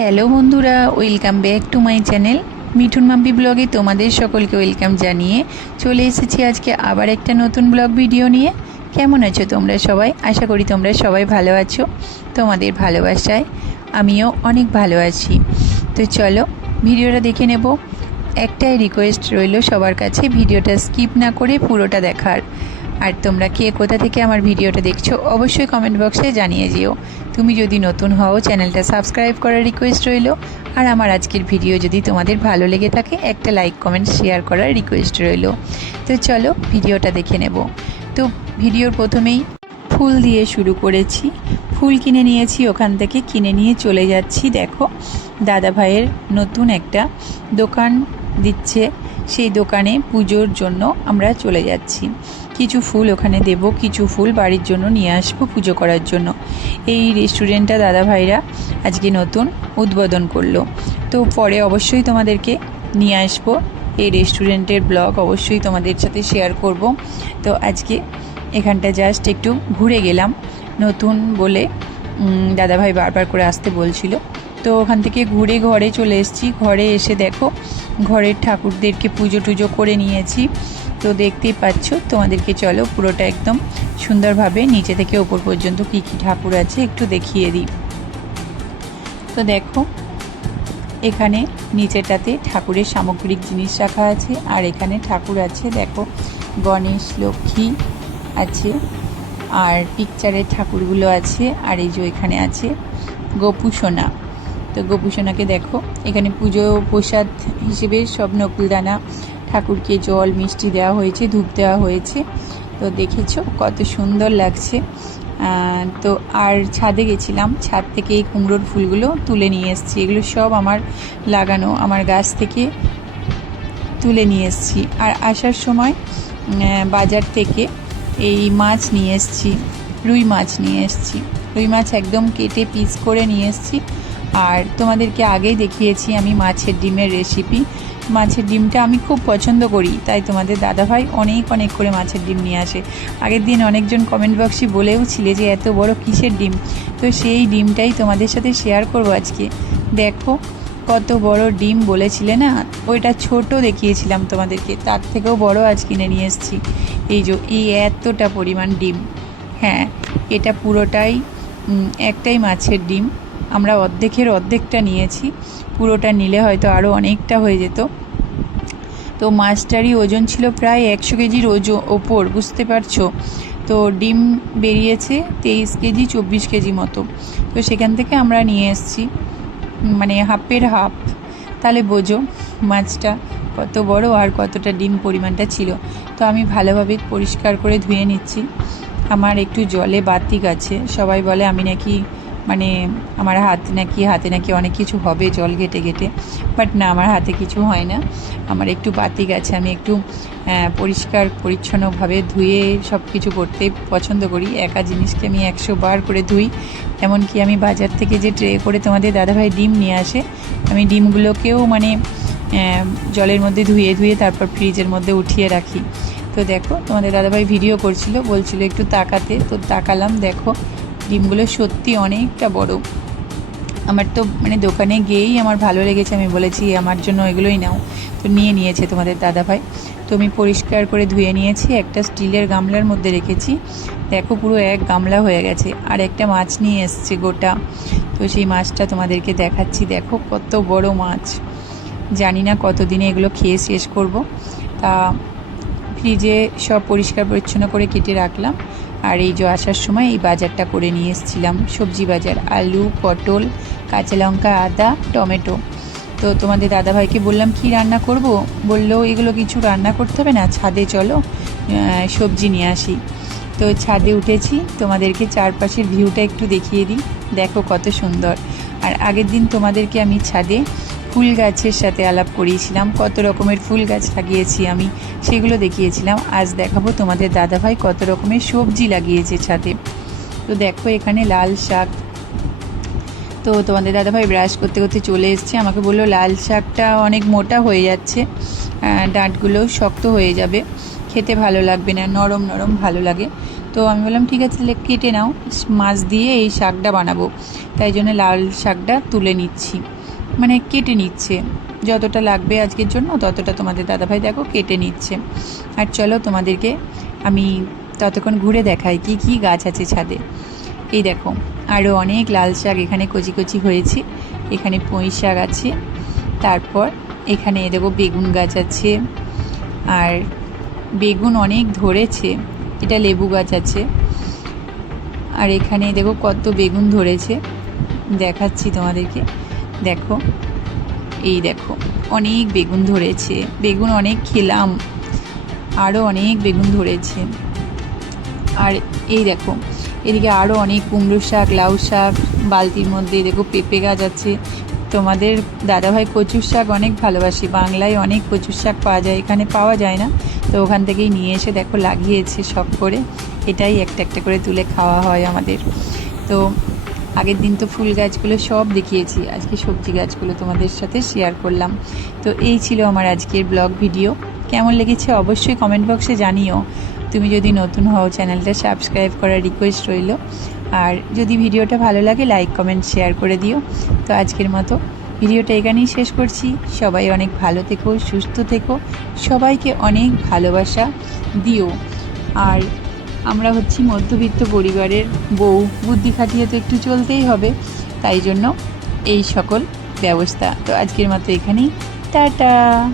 Hello বন্ধুরা welcome back to my channel Mithun Mampi ব্লগে তোমাদের সকলকে ওয়েলকাম জানিয়ে চলে এসেছি আজকে আবার একটা নতুন ব্লগ ভিডিও নিয়ে। কেমন আছো তোমরা সবাই? আশা করি তোমরা সবাই ভালো আছো। তোমাদের ভালোবাসায় আমিও অনেক ভালো আছি। তো চলো ভিডিওটা দেখে নেব। একটাই রিকোয়েস্ট রইল সবার কাছে ভিডিওটা স্কিপ না করে পুরোটা দেখার। আর তোমরা কে কোথা থেকে আমার ভিডিওটা দেখছ, অবশ্যই কমেন্ট বক্সে জানিয়ে যেও। তুমি যদি নতুন হও, চ্যানেলটা সাবস্ক্রাইব করার রিকোয়েস্ট রইল। আর আমার আজকের ভিডিও যদি তোমাদের ভালো লেগে থাকে, একটা লাইক কমেন্ট শেয়ার করার রিকোয়েস্ট রইল। তো চলো, ভিডিওটা দেখে নেব। তো ভিডিওর প্রথমেই ফুল দিয়ে শুরু করেছি। ফুল কিনে নিয়েছি, ওখান থেকে কিনে নিয়ে চলে যাচ্ছি। দেখো দাদা ভাইয়ের নতুন একটা দোকান দিচ্ছে সেই দোকানে পুজোর জন্য আমরা চলে যাচ্ছি। কিছু ফুল ওখানে দেব, কিছু ফুল বাড়ির জন্য নিয়ে আসব পুজো করার জন্য। এই রেস্টুরেন্টটা দাদা ভাইরা আজকে নতুন উদ্বোধন করল। তো পরে অবশ্যই তোমাদেরকে নিয়ে আসব। এই রেস্টুরেন্টের ব্লগ অবশ্যই তোমাদের সাথে শেয়ার করব। তো আজকে এখানটা জাস্ট একটু ঘুরে গেলাম। নতুন বলে দাদাভাই বারবার করে আসতে বলছিল। তো ওখান থেকে ঘুরে ঘরে চলে এসেছি। ঘরে এসে দেখো ঘরের ঠাকুরদেরকে পুজো টুজো করে নিয়েছি। তো দেখতেই পাচ্ছ, তোমাদেরকে চলো পুরোটা একদম সুন্দরভাবে নিচে থেকে ওপর পর্যন্ত কী কী ঠাকুর আছে একটু দেখিয়ে দিই। তো দেখো, এখানে নিচেটাতে ঠাকুরের সামগ্রিক জিনিস রাখা আছে আর এখানে ঠাকুর আছে, দেখো, গণেশ, লক্ষ্মী আছে আর পিকচারের ঠাকুরগুলো আছে আর এই যে এখানে আছে গোপুসোনা তো গোপুসোনাকে দেখো। এখানে পুজো প্রসাদ হিসেবে সব নকুলদানা ঠাকুরকে জল, মিষ্টি দেওয়া হয়েছে, ধূপ দেওয়া হয়েছে। তো দেখেছ কত সুন্দর লাগছে। তো আর ছাদে গেছিলাম। ছাদ থেকে এই কুমড়োর ফুলগুলো তুলে নিয়ে এসেছি। এগুলো সব আমার লাগানো, আমার গাছ থেকে তুলে নিয়ে এসেছি। আর আসার সময় বাজার থেকে এই মাছ নিয়ে এসেছি, রুই মাছ নিয়ে এসেছি। রুই মাছ একদম কেটে পিস করে নিয়ে এসেছি। আর তোমাদেরকে আগেই দেখিয়েছি আমি মাছের ডিমের রেসিপি মাছের ডিমটা আমি খুব পছন্দ করি, তাই তোমাদের দাদাভাই অনেক অনেক করে মাছের ডিম নিয়ে আসে। আগের দিন অনেকজন কমেন্ট বক্সে বলেও ছিলে যে এত বড় কিসের ডিম। তো সেই ডিমটাই তোমাদের সাথে শেয়ার করব আজকে। দেখো কত বড় ডিম বলেছিলে না? ওইটা ছোট দেখিয়েছিলাম তোমাদেরকে, তার থেকেও বড় আজ কিনে নিয়ে এসেছি। এই যে, এই এতটা পরিমাণ ডিম। হ্যাঁ এটা পুরোটাই একটাই মাছের ডিম। আমরা অর্ধেকের অর্ধেকটা নিয়েছি। পুরোটা নিলে হয়তো আরও অনেকটা হয়ে যেত। তো মাছটারই ওজন ছিল প্রায় একশো কেজির ওজন ওপর, বুঝতে পারছ? তো ডিম বেরিয়েছে তেইশ কেজি, চব্বিশ কেজি মতো। তো সেখান থেকে আমরা নিয়ে এসেছি মানে হাফের হাফ। তাহলে বোঝো মাছটা কত বড় আর কতটা ডিম পরিমাণটা ছিল। তো আমি ভালোভাবে পরিষ্কার করে ধুয়ে নিচ্ছি। আমার একটু জলে বাতিক আছে। সবাই বলে আমি নাকি মানে আমার হাত নাকি, হাতে নাকি অনেক কিছু হবে জল ঘেটে ঘেটে বাট না, আমার হাতে কিছু হয় না। আমার একটু বাতি গেছে আমি একটু পরিষ্কার, পরিচ্ছন্নভাবে ধুয়ে সব কিছু করতে পছন্দ করি। একা জিনিসকে আমি একশো বার করে ধুই। এমনকি আমি বাজার থেকে যে ট্রে করে তোমাদের দাদাভাই ডিম নিয়ে আসে, আমি ডিমগুলোকেও মানে জলের মধ্যে ধুয়ে ধুয়ে তারপর ফ্রিজের মধ্যে উঠিয়ে রাখি। তো দেখো, তোমাদের দাদাভাই ভিডিও করছিল, বলছিল একটু তাকাতে। তো তাকালাম, দেখো ডিমগুলো সত্যি অনেকটা বড়। আমার তো মানে দোকানে গিয়েই আমার ভালো লেগেছে, আমি বলেছি, আমার জন্য এগুলোই নাও। তো নিয়ে নিয়েছে তোমাদের দাদাভাই। তো আমি পরিষ্কার করে ধুয়ে নিয়েছি, একটা স্টিলের গামলার মধ্যে রেখেছি। দেখো পুরো এক গামলা হয়ে গেছে, আর একটা মাছ নিয়ে এসছে গোটা। তো সেই মাছটা তোমাদেরকে দেখাচ্ছি, দেখো কত বড় মাছ। জানি না কতদিনে এগুলো খেয়ে শেষ করব। তা ফ্রিজে সব পরিষ্কার পরিচ্ছন্ন করে কেটে রাখলাম। আর এই যে আসার সময় এই বাজারটা করে নিয়ে এসেছিলাম। সবজি বাজার, আলু, পটল, কাঁচা লঙ্কা, আদা, টমেটো। তো তোমাদের দাদাভাইকে বললাম, কি রান্না করব? বলল, এগুলো কিছু রান্না করতে হবে না, ছাদে চলো সবজি নিয়ে আসি। তো ছাদে উঠেছি, তোমাদেরকে চারপাশের ভিউটা একটু দেখিয়ে দিই। দেখো কত সুন্দর। আর আগের দিন তোমাদেরকে আমি ছাদে ফুল গাছের সাথে আলাপ করিয়েছিলাম কত রকমের ফুল গাছ লাগিয়েছি আমি সেগুলো দেখিয়েছিলাম। আজ দেখাবো তোমাদের দাদাভাই কত রকমের সবজি লাগিয়েছে ছাদে। তো দেখো এখানে লাল শাক। তো তোমাদের দাদাভাই ব্রাশ করতে করতে চলে এসছে আমাকে বলল লাল শাকটা অনেক মোটা হয়ে যাচ্ছে আহ, ডাঁটগুলোও শক্ত হয়ে যাবে খেতে ভালো লাগবে না নরম নরম ভালো লাগে। তো আমি বললাম ঠিক আছে তাহলে কেটে নাও মাছ দিয়ে এই শাকটা বানাবো। তাই জন্য লাল শাকটা তুলে নিচ্ছি। মানে কেটে নিচ্ছে। যতটা লাগবে আজকের জন্য, ততটা তোমাদের দাদাভাই দেখো কেটে নিচ্ছে। আর চলো তোমাদেরকে আমি ততক্ষণ ঘুরে দেখাই কি কি গাছ আছে ছাদে। এই দেখো আরও অনেক লাল শাক এখানে কচি কচি হয়েছে। এখানে পুঁই শাক আছে। তারপর এখানে দেখো বেগুন গাছ আছে। আর বেগুন অনেক ধরেছে। এটা লেবু গাছ আছে। আর এখানে দেখো কত বেগুন ধরেছে। দেখাচ্ছি তোমাদেরকে। দেখো, এই দেখো, অনেক বেগুন ধরেছে, বেগুন অনেক খেলাম আরও অনেক বেগুন ধরেছে। আর এই দেখো, এদিকে আরও অনেক কুমড়ো শাক, লাউ শাক, বালতির মধ্যে দেখো পেঁপে গাছ আছে। তোমাদের দাদাভাই কচুর শাক অনেক ভালোবাসি, বাংলায় অনেক কচুর শাক পাওয়া যায়, এখানে পাওয়া যায় না। তো ওখান থেকেই নিয়ে এসে দেখো লাগিয়েছে সব করে, এটাই একটা একটা করে তুলে খাওয়া হয় আমাদের। তো আগের দিন তো ফুল গাছগুলো সব দেখিয়েছি। আজকে সবজি গাছগুলো তোমাদের সাথে শেয়ার করলাম। তো এই ছিল আমার আজকের ব্লগ ভিডিও কেমন লেগেছে অবশ্যই কমেন্ট বক্সে জানিও। তুমি যদি নতুন হও চ্যানেলটা সাবস্ক্রাইব করার রিকোয়েস্ট রইল। আর যদি ভিডিওটা ভালো লাগে লাইক কমেন্ট শেয়ার করে দিও। তো আজকের মতো ভিডিওটা এখানেই শেষ করছি। সবাই অনেক ভালো থেকো, সুস্থ থেকো। সবাইকে অনেক ভালোবাসা দিও। আর আমরা হচ্ছি মধ্যবিত্ত পরিবারের বউ। বুদ্ধি খাটিয়ে তো একটু চলতেই হবে, তাই জন্য এই সকল ব্যবস্থা। তো আজকের মতো এখানেই। টাটা!